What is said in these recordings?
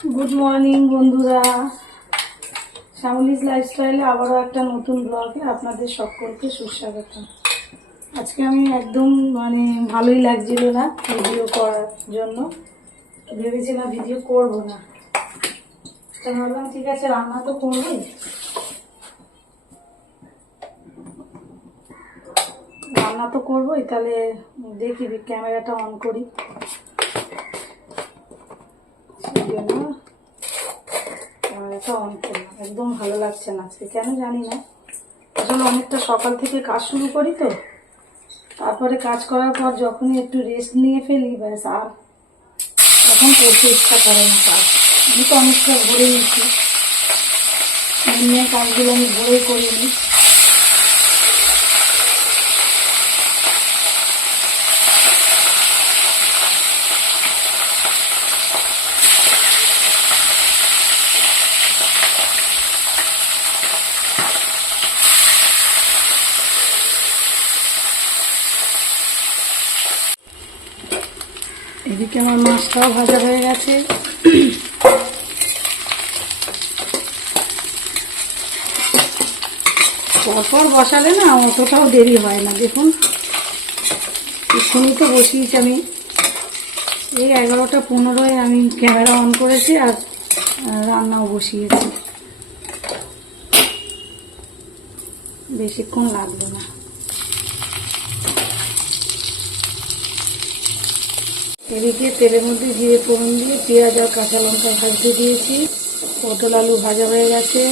Good morning বন্ধুরা। শ্যামলিজ লাইফস্টাইলে আবারও একটা নতুন ব্লগে আপনাদের সকলকে সুস্বাগত আজকে আমি একদম মানে ভালোই লাগছিল না ভিডিও করার জন্য। ভেবেছিলাম ভিডিও করব না। তো ভাবলাম, ঠিক আছে, রান্না তো করবোই। রান্না তো করবোই, তাহলে দেখি, ক্যামেরাটা অন করি সেই জন্য ক্যামেরাটা অন একদম ভালো লাগছে না। আজকে কেন জানি না। আসলে অনেকটা সকাল থেকে কাজ শুরু করি তো। তারপরে কাজ করার পর যখনই একটু রেস্ট নিয়ে ফেলি, ব্যাস আর এখন করতে ইচ্ছা করে না কাজ। আমি তো অনেকটা ভরে নিচ্ছি নিয়ে কাজগুলো আমি ভরে করে আমার মাছটাও ভাজা হয়ে গেছে। পরপর বসালে না অতটাও দেরি হয় না। দেখুন, এক্ষুনি তো বসিয়েছি আমি। এই এগারোটা পনেরোয় আমি ক্যামেরা অন করেছি আর রান্নাও বসিয়েছি। বেশিক্ষণ লাগবে না। এদিকে তেলের মধ্যে জিরে ফোড়ন দিয়ে পেঁয়াজ আর কাঁচা লঙ্কা ভাজতে দিয়েছি। পটল আলু ভাজা হয়ে গেছে।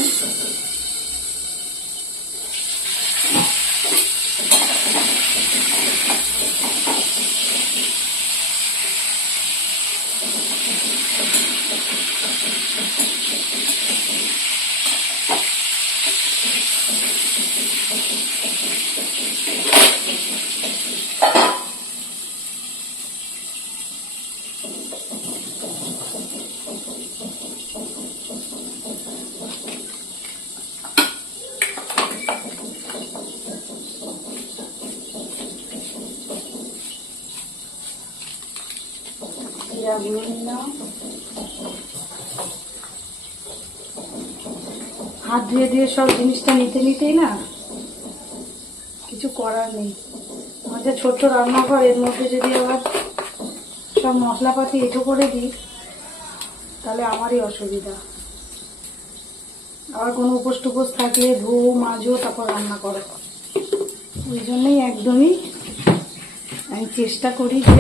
নিলাম হাত ধুয়ে দিয়ে সব জিনিসটা নিতে নিতেই না কিছু করার নেই। আমাদের ছোট্ট রান্নাঘর, এর মধ্যে যদি আবার সব মশলাপাতি এঁটো করে দিই, তাহলে আমারই অসুবিধা। আবার কোনো উপোস টুপোস থাকলে ধো, মাজো, তারপর রান্না করো। ওই জন্যই একদমই আমি চেষ্টা করি যে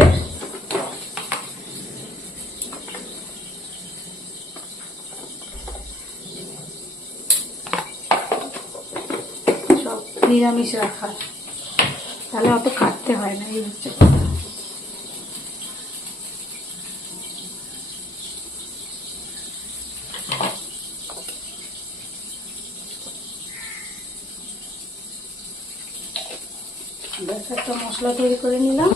সব নিরামিষ রাখা। তাহলে অত কাটতে হয় না এই হচ্ছে একটা মশলা তৈরি করে নিলাম।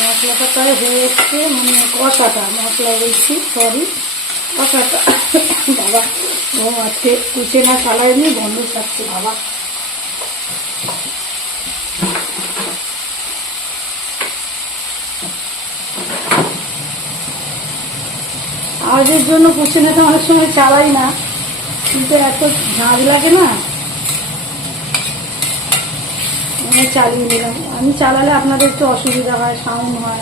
মশলাটা প্রায় হয়ে এসছে মানে কষাটা, মশলা বলছি সরি কষাটা। বাবা, ও আজকে কুচে না চালায়নি, বন্ধ থাকছে, বাবা। আওয়াজের জন্য কুচে না অনেক সময় চালাই না, কিন্তু এত ঝাঁজ লাগে না। আমি চালিয়ে নিলাম। আমি চালালে আপনাদের একটু অসুবিধা হয় সাউন্ড হয়।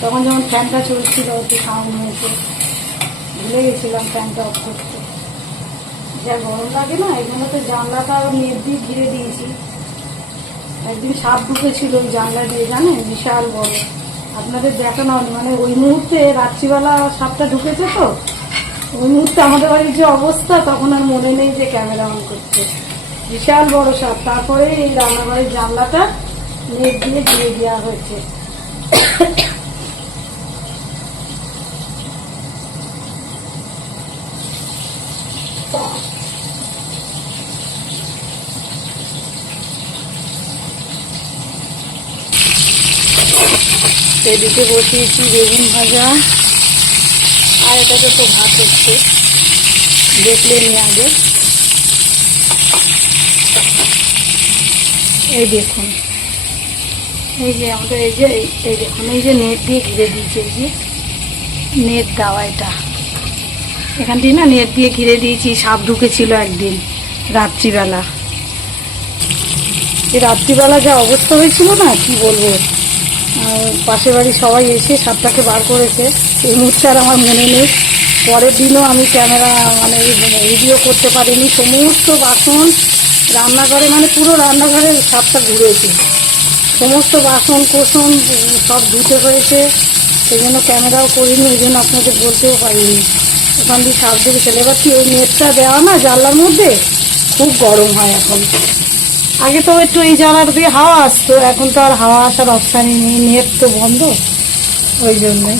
তখন যখন ফ্যানটা চলছিল, একটু সাউন্ড হয়েছে। ভুলে গেছিলাম ফ্যানটা অফ করতে। যা গরম লাগে না জন্য তো জানলাটা নেট দিয়ে ঘিরে দিয়েছি। একদিন সাপ ঢুকেছিল ওই জানলা দিয়ে, জানেন? বিশাল বড়। আপনাদের দেখানো মানে ওই মুহূর্তে রাত্রিবেলা সাপটা ঢুকেছে তো? ওই মুহূর্তে আমাদের বাড়ির যে অবস্থা, তখন আর মনে নেই যে ক্যামেরা অন করতে। বিশাল বড় সাপ। তারপরে এই রান্নাবাড়ির জানলাটা নেট দিয়ে ঘিরে দেওয়া হয়েছে। এদিকে বসিয়েছি বেগুন ভাজা। আর এটাতে তো ভাত হচ্ছে। দেখলে নি আগে। এই দেখুন। এই যে আমাদের এই যে, এই- দেখুন, এই যে নেট দিয়ে ঘিরে দিয়েছে, এই যে নেট দেওয়া এটা। এখান দিয়ে না নেট দিয়ে ঘিরে দিয়েছি, সাপ ঢুকেছিল একদিন, রাত্রিবেলা। এই রাত্রিবেলা যা অবস্থা হয়েছিল না, কি বলব? আর পাশের বাড়ির সবাই এসে সাপটাকে বার করেছে। এই মুহূর্তে আর আমার মনে নেই। পরের দিনও আমি ক্যামেরা মানে ভিডিও করতে পারিনি। সমস্ত বাসন রান্নাঘরে মানে পুরো রান্নাঘরে সাপটা ঘুরেছে। সমস্ত বাসন কোসন সব ধুতে হয়েছে। সেই জন্য ক্যামেরাও করিনি, ওই জন্য আপনাদের বলতেও পারিনি। ওখান দিয়ে সাপ দেখে চলে এবার কি ওই নেটটা দেওয়া না জানলার মধ্যে? খুব গরম হয় এখন। আগে তো একটু এই জানার দিয়ে হাওয়া আসতো, এখন তো আর হাওয়া আসার অপশানই নেই, নেট তো বন্ধ। ওই জন্যই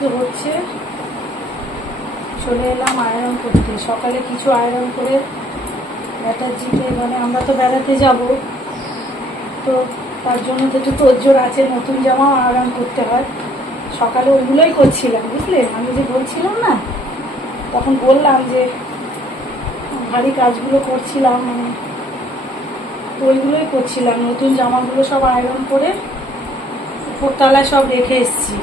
ওদিকে হচ্ছে। চলে এলাম আয়রন করতে। সকালে কিছু আয়রন করে ব্যাটার্জিকে মানে আমরা তো বেড়াতে যাব। তো তার জন্য তো একটু তোরজোর আছে, নতুন জামা আয়রন করতে হয়। সকালে ওইগুলোই করছিলাম, বুঝলে? আমি যে বলছিলাম না, তখন বললাম যে ভারী কাজগুলো করছিলাম মানে ওইগুলোই করছিলাম। নতুন জামাগুলো সব আয়রন করে উপরতলায় সব রেখে এসেছি।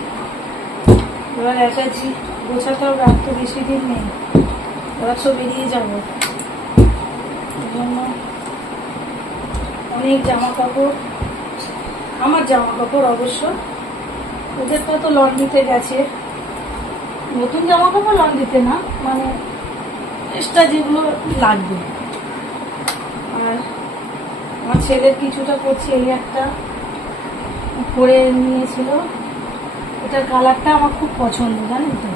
এবার একাজি গোছাতেও রাখতে বেশি দিন নেই। এবার তো বেরিয়ে যাব। জন্য অনেক জামা কাপড় আমার জামা কাপড় অবশ্য। ওদের তো তো লন্ড্রিতে গেছে। নতুন জামা কাপড় লন্ড্রিতে না মানে এক্সট্রা যেগুলো লাগবে। আর আমার ছেলের কিছুটা করছে, এই একটা। করে নিয়েছিল। এটার কালারটা আমার খুব পছন্দ, জানেন তো?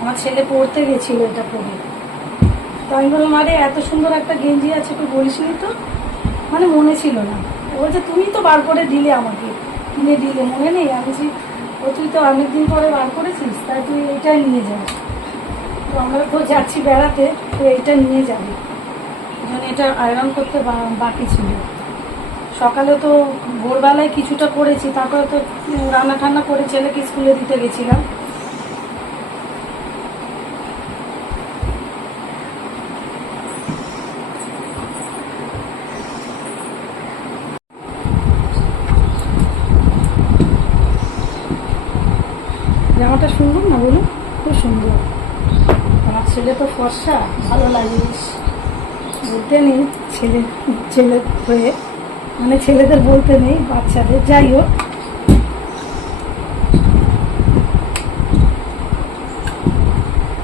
আমার ছেলে পড়তে গেছিল এটা পরে। তো আমি বললাম, আরে, এত সুন্দর একটা গেঞ্জি আছে, একটু বলিসনি তো? মানে মনে ছিল না। ও বলছে, তুমি তো বার করে দিলে আমাকে, কিনে দিলে, মনে নেই? আমি যে, ও, তুই তো অনেকদিন পরে বার করেছিস, তাই তুই এইটাই নিয়ে যাস তো আমরা তো যাচ্ছি বেড়াতে, তো এইটা নিয়ে যাবি। এটা আয়রন করতে বাকি ছিল। সকালে তো ভোরবেলায় কিছুটা করেছি, তারপরে তো রান্না ঠান্না করে ছেলেকে স্কুলে দিতে গেছিলাম। জামাটা সুন্দর না বলুন? খুব সুন্দর। আমার ছেলে তো ফর্সা, ভালো লাগে বেশ। বলতে নেই, ছেলে ছেলে হয়ে মানে ছেলেদের বলতে নেই, বাচ্চাদের। যাই হোক।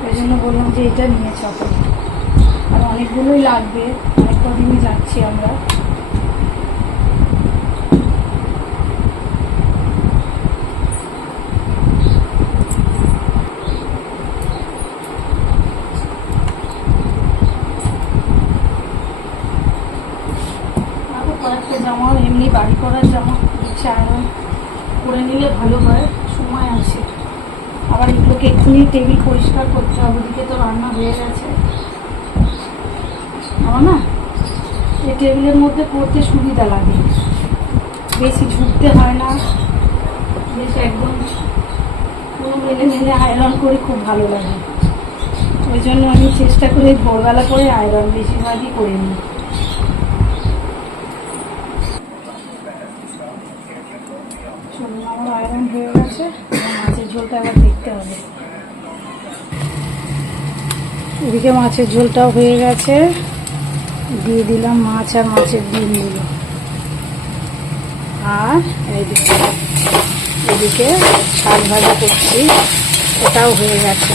ওই জন্য বললাম যে এটা নিয়ে চলো। আর অনেকগুলোই লাগবে। অনেক কদিনই যাচ্ছি আমরা। কয়েকটা জামা এমনি বাড়ি করার জামা ইচ্ছা আয়রন করে নিলে ভালো হয়, সময় আছে। আবার এগুলোকে এক্ষুনি টেবিল পরিষ্কার করতে হবে, ওদিকে তো রান্না হয়ে গেছে। আমার না? এই টেবিলের মধ্যে পড়তে সুবিধা লাগে। বেশি ঝুঁকতে হয় না। বেশ একদম পুরো মেলে মেলে আয়রন করে খুব ভালো লাগে। ওই জন্য আমি চেষ্টা করি ভোরবেলা করে আয়রন বেশিরভাগই করে নিই। এদিকে মাছের ঝোলটাও হয়ে গেছে। দিয়ে দিলাম মাছ আর মাছের ডিম দিল। আর এইদিকে এদিকে শাক ভাজা করছি, এটাও হয়ে গেছে।